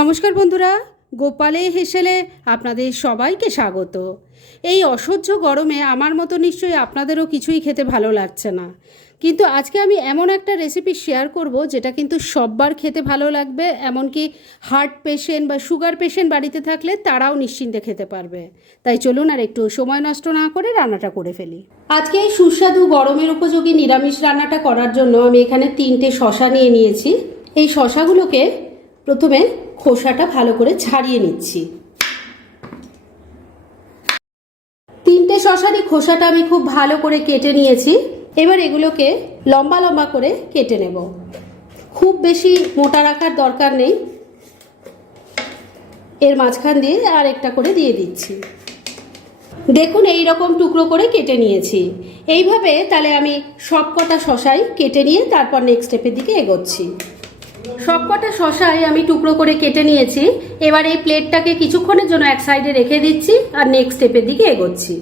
নমস্কার বন্ধুরা, গোপালে হেসেলে আপনাদের সবাইকে স্বাগত। এই অসহ্য গরমে আমার মতো নিশ্চয়ই আপনাদেরও কিছুই খেতে ভালো লাগছে না। কিন্তু আজকে আমি এমন একটা রেসিপি শেয়ার করব, যেটা কিন্তু সববার খেতে ভালো লাগবে, এমনকি হার্ট পেশেন্ট বা সুগার পেশেন্ট বাড়িতে থাকলে তারাও নিশ্চিন্তে খেতে পারবে। তাই চলুন আর একটু সময় নষ্ট না করে রান্নাটা করে ফেলি। আজকে এই সুস্বাদু গরমের উপযোগী নিরামিষ রান্নাটা করার জন্য আমি এখানে তিনটে শশা নিয়ে নিয়েছি। এই শশাগুলোকে প্রথমে খোসাটা ভালো করে ছাড়িয়ে নিচ্ছি। তিনটে শশারই খোসাটা আমি খুব ভালো করে কেটে নিয়েছি। এবার এগুলোকে লম্বা লম্বা করে কেটে নেব। খুব বেশি মোটা রাখার দরকার নেই। এর মাঝখান দিয়ে আর একটা করে দিয়ে দিচ্ছি। দেখুন এই রকম টুকরো করে কেটে নিয়েছি। এইভাবে তাহলে আমি সব কটা শশাই কেটে নিয়ে তারপর নেক্সট স্টেপের দিকে এগোচ্ছি। সবকটা শশাই আমি টুকরো করে কেটে নিয়েছি। এবার এই প্লেটটাকে কিছুক্ষণের জন্য এক সাইডে রেখে দিচ্ছি আর নেক্সট স্টেপের দিকে এগোচ্ছি।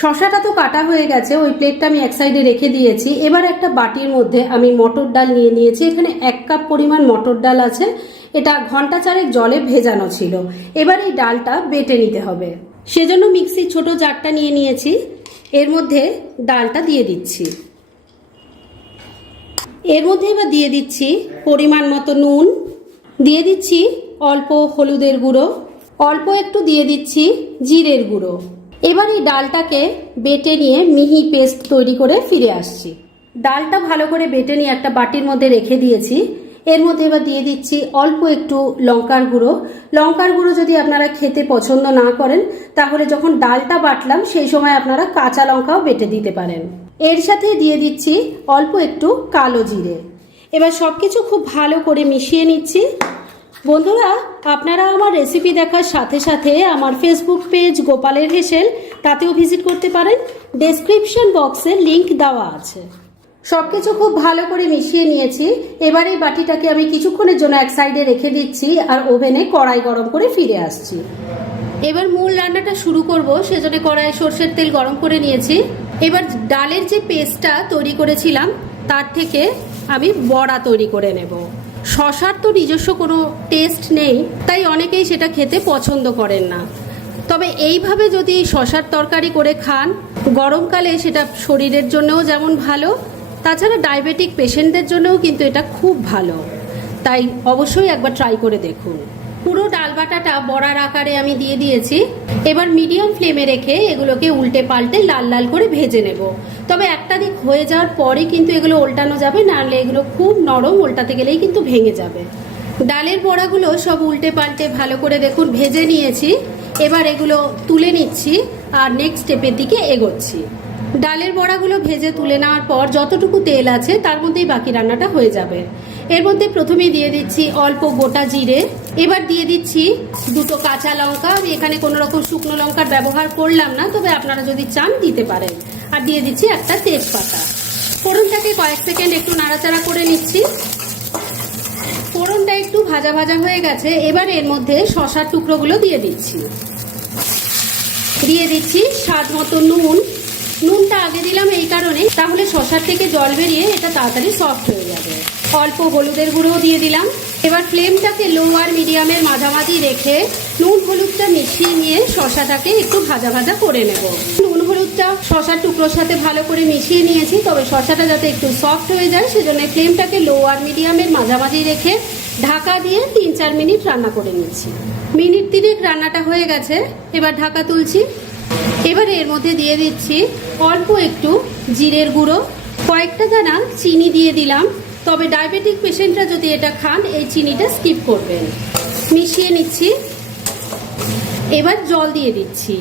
শশাটা তো কাটা হয়ে গেছে, ওই প্লেটটা আমি এক সাইডে রেখে দিয়েছি। এবার একটা বাটির মধ্যে আমি মটর ডাল নিয়ে নিয়েছি। এখানে এক কাপ পরিমাণ মটর ডাল আছে। এটা ঘণ্টা চারেক জলে ভেজানো ছিল। এবার এই ডালটা বেটে নিতে হবে। সেজন্য মিক্সির ছোট জারটা নিয়ে নিয়েছি। এর মধ্যে ডালটা দিয়ে দিচ্ছি। এর মধ্যে এবার দিয়ে দিচ্ছি পরিমাণ মতো নুন। দিয়ে দিচ্ছি অল্প হলুদের গুঁড়ো, অল্প একটু দিয়ে দিচ্ছি জিরের গুঁড়ো। এবার এই ডালটাকে বেটে নিয়ে মিহি পেস্ট তৈরি করে ফিরে আসছি। ডালটা ভালো করে বেটে নিয়ে একটা বাটির মধ্যে রেখে দিয়েছি। এর মধ্যে এবার দিয়ে দিচ্ছি অল্প একটু লঙ্কার গুঁড়ো। লঙ্কার গুঁড়ো যদি আপনারা খেতে পছন্দ না করেন, তাহলে যখন ডালটা বাটলাম, সেই সময় আপনারা কাঁচা লঙ্কাও বেটে দিতে পারেন। এর সাথে দিয়ে দিচ্ছি অল্প একটু কালো জিরে। এবার সব কিছু খুব ভালো করে মিশিয়ে নিচ্ছি। বন্ধুরা, আপনারা আমার রেসিপি দেখার সাথে সাথে আমার ফেসবুক পেজ গোপালের হেসেল, তাতেও ভিজিট করতে পারেন। ডেসক্রিপশন বক্সে লিংক দেওয়া আছে। সব কিছু খুব ভালো করে মিশিয়ে নিয়েছি। এবার এই বাটিটাকে আমি কিছুক্ষণের জন্য এক সাইডে রেখে দিচ্ছি আর ওভেনে কড়াই গরম করে ফিরে আসছি। এবার মূল রান্নাটা শুরু করব। সেজন্য কড়াই সর্ষের তেল গরম করে নিয়েছি। এবার ডালের যে পেস্টটা তৈরি করেছিলাম, তার থেকে আমি বড়া তৈরি করে নেব। শশার তো নিজস্ব কোনো টেস্ট নেই, তাই অনেকেই সেটা খেতে পছন্দ করেন না। তবে এইভাবে যদি শশার তরকারি করে খান, গরমকালে সেটা শরীরের জন্যও যেমন ভালো, তাছাড়া ডায়াবেটিক পেশেন্টদের জন্যও কিন্তু এটা খুব ভালো। তাই অবশ্যই একবার ট্রাই করে দেখুন। পুরো ডাল বাটাটা বড়ার আকারে আমি দিয়ে দিয়েছি। এবার মিডিয়াম ফ্লেমে রেখে এগুলোকে উল্টে পাল্টে লাল লাল করে ভেজে নেব। তবে একটা দিক হয়ে যাওয়ার পরে কিন্তু এগুলো উল্টানো যাবে নাহলে এগুলো খুব নরম উল্টাতে গেলেই কিন্তু ভেঙে যাবে। ডালের বড়াগুলো সব উল্টে পাল্টে ভালো করে দেখুন, ভেজে নিয়েছি। এবার এগুলো তুলে নিচ্ছি আর নেক্সট স্টেপের দিকে এগোচ্ছি। ডালের বড়াগুলো ভেজে তুলে নেওয়ার পর যতটুকু তেল আছে তার মধ্যেই বাকি রান্নাটা হয়ে যাবে। এর মধ্যে প্রথমে দিয়ে দিচ্ছি অল্প গোটা জিরে। এবার দিয়ে দিচ্ছি দুটো কাঁচা লঙ্কা। আমি এখানে কোনো রকম শুকনো লঙ্কার ব্যবহার করলাম না, তবে আপনারা যদি চান দিতে পারেন। আর দিয়ে দিচ্ছি একটা তেজপাতা। ফোড়নটাকে কয়েক সেকেন্ড একটু নাড়াচাড়া করে নিচ্ছি। ফোড়নটা একটু ভাজা ভাজা হয়ে গেছে, এবার এর মধ্যে শশার টুকরোগুলো দিয়ে দিচ্ছি। দিয়ে দিচ্ছি স্বাদ মতো নুন। নুনটা আগে দিলাম এই কারণে তাহলে শশার থেকে জল বেরিয়ে এটা তাড়াতাড়ি সফট হয়ে যাবে। অল্প হলুদের গুঁড়োও দিয়ে দিলাম। এবার ফ্লেমটাকে লো আর মিডিয়ামের মাঝামাঝি রেখে নুন হলুদটা মিশিয়ে নিয়ে শশাটাকে একটু ভাজা ভাজা করে নেব। নুন হলুদটা শশার টুকরোর সাথে ভালো করে মিশিয়ে নিয়েছি, তবে শশাটা যাতে একটু সফট হয়ে যায়, সেজন্য ফ্লেমটাকে লো আর মিডিয়ামের মাঝামাঝি রেখে ঢাকা দিয়ে তিন চার মিনিট রান্না করে নিয়েছি মিনিট তিনেক রান্নাটা হয়ে গেছে, এবার ঢাকা তুলছি। এবারে এর মধ্যে দিয়ে দিচ্ছি অল্প একটু জিরের গুঁড়ো। কয়েকটা দানা চিনি দিয়ে দিলাম। তবে ডায়াবেটিক পেশেন্টরা যদি এটা খান, এই চিনিটা স্কিপ করবেন। মিশিয়ে নিচ্ছি। এবার জল দিয়ে দিচ্ছি।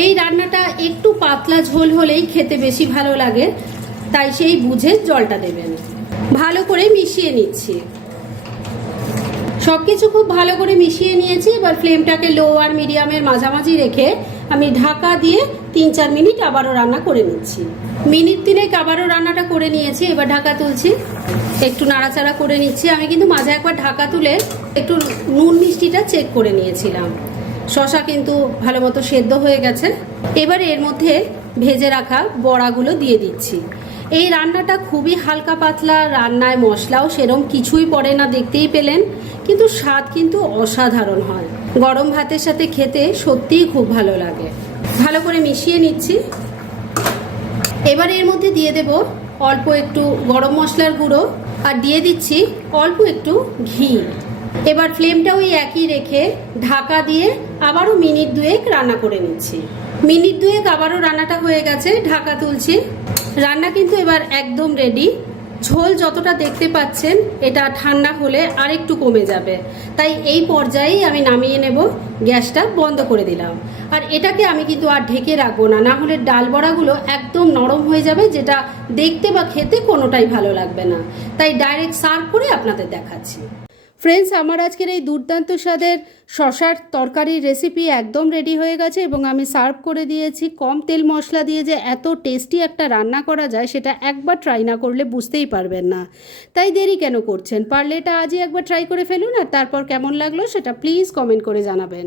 এই রান্নাটা একটু পাতলা ঝোল হলেই খেতে বেশি ভালো লাগে, তাই সেই বুঝে জলটা দেবেন। ভালো করে মিশিয়ে নিচ্ছি। সব কিছু খুব ভালো করে মিশিয়ে নিয়েছি। এবার ফ্লেমটাকে লো আর মিডিয়ামের মাঝামাঝি রেখে আমি ঢাকা দিয়ে তিন চার মিনিট আবারও রান্না করে নিচ্ছি। মিনিট তিনেক আবারও রান্নাটা করে নিয়েছি, এবার ঢাকা তুলছি। একটু নাড়াচাড়া করে নিচ্ছি। আমি কিন্তু মাঝে একবার ঢাকা তুলে একটু নুন মিষ্টিটা চেক করে নিয়েছিলাম। শশা কিন্তু ভালো মতো সেদ্ধ হয়ে গেছে। এবার এর মধ্যে ভেজে রাখা বড়াগুলো দিয়ে দিচ্ছি। এই রান্নাটা খুবই হালকা পাতলা, রান্নায় মশলাও সেরম কিছুই পড়ে না, দেখতেই পেলেন। কিন্তু স্বাদ কিন্তু অসাধারণ হয়। গরম ভাতের সাথে খেতে সত্যিই খুব ভালো লাগে। ভালো করে মিশিয়ে নিচ্ছি। এবার এর মধ্যে দিয়ে দেব অল্প একটু গরম মশলার গুঁড়ো আর দিয়ে দিচ্ছি অল্প একটু ঘি। এবার ফ্লেমটা ওই একই রেখে ঢাকা দিয়ে আবারও মিনিট দুয়েক রান্না করে নিচ্ছি। মিনিট দুয়েক আবারও রান্নাটা হয়ে গেছে, ঢাকা তুলছি। রান্না কিন্তু এবার একদম রেডি ঝোল যতটা দেখতে পাচ্ছেন, এটা ঠান্ডা হলে আরেকটু কমে যাবে। তাই এই পর্যায়েই আমি নামিয়ে নেব, গ্যাসটা বন্ধ করে দিলাম। আর এটাকে আমি কিন্তু আর ঢেকে রাখব না না হলে ডাল বড়াগুলো একদম নরম হয়ে যাবে, যেটা দেখতে বা খেতে কোনোটাই ভালো লাগবে না। তাই ডাইরেক্ট সার্ভ করে আপনাদের দেখাচ্ছি। ফ্রেন্ডস আমার আজকের এই দুর্দান্ত স্বাদের শশার তরকারির রেসিপি একদম রেডি হয়ে গেছে এবং আমি সার্ভ করে দিয়েছি। কম তেল মশলা দিয়ে যে এত টেস্টি একটা রান্না করা যায়, সেটা একবার ট্রাই না করলে বুঝতেই পারবেন না। তাই দেরি কেন করছেন? পারলে এটা আজই একবার ট্রাই করে ফেলুন আর তারপর কেমন লাগল সেটা প্লিজ কমেন্ট করে জানাবেন।